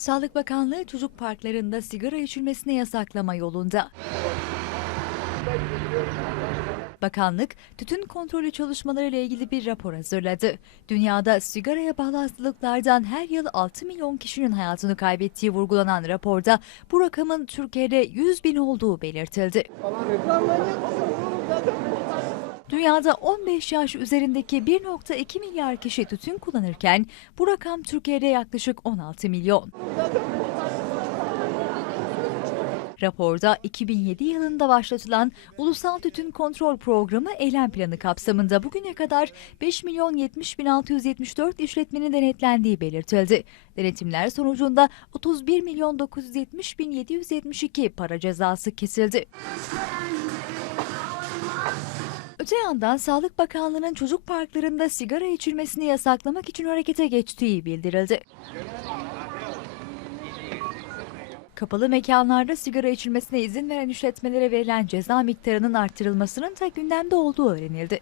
Sağlık Bakanlığı çocuk parklarında sigara içilmesini yasaklama yolunda. Bakanlık, tütün kontrolü çalışmaları ile ilgili bir rapor hazırladı. Dünyada sigaraya bağlı hastalıklardan her yıl 6 milyon kişinin hayatını kaybettiği vurgulanan raporda bu rakamın Türkiye'de 100 bin olduğu belirtildi. Dünyada 15 yaş üzerindeki 1.2 milyar kişi tütün kullanırken bu rakam Türkiye'de yaklaşık 16 milyon. Raporda 2007 yılında başlatılan Ulusal Tütün Kontrol Programı eylem planı kapsamında bugüne kadar 5 milyon 70 bin 674 işletmenin denetlendiği belirtildi. Denetimler sonucunda 31 milyon 970 bin 772 para cezası kesildi. Öte yandan Sağlık Bakanlığı'nın çocuk parklarında sigara içilmesini yasaklamak için harekete geçtiği bildirildi. Kapalı mekanlarda sigara içilmesine izin veren işletmelere verilen ceza miktarının arttırılmasının da gündemde olduğu öğrenildi.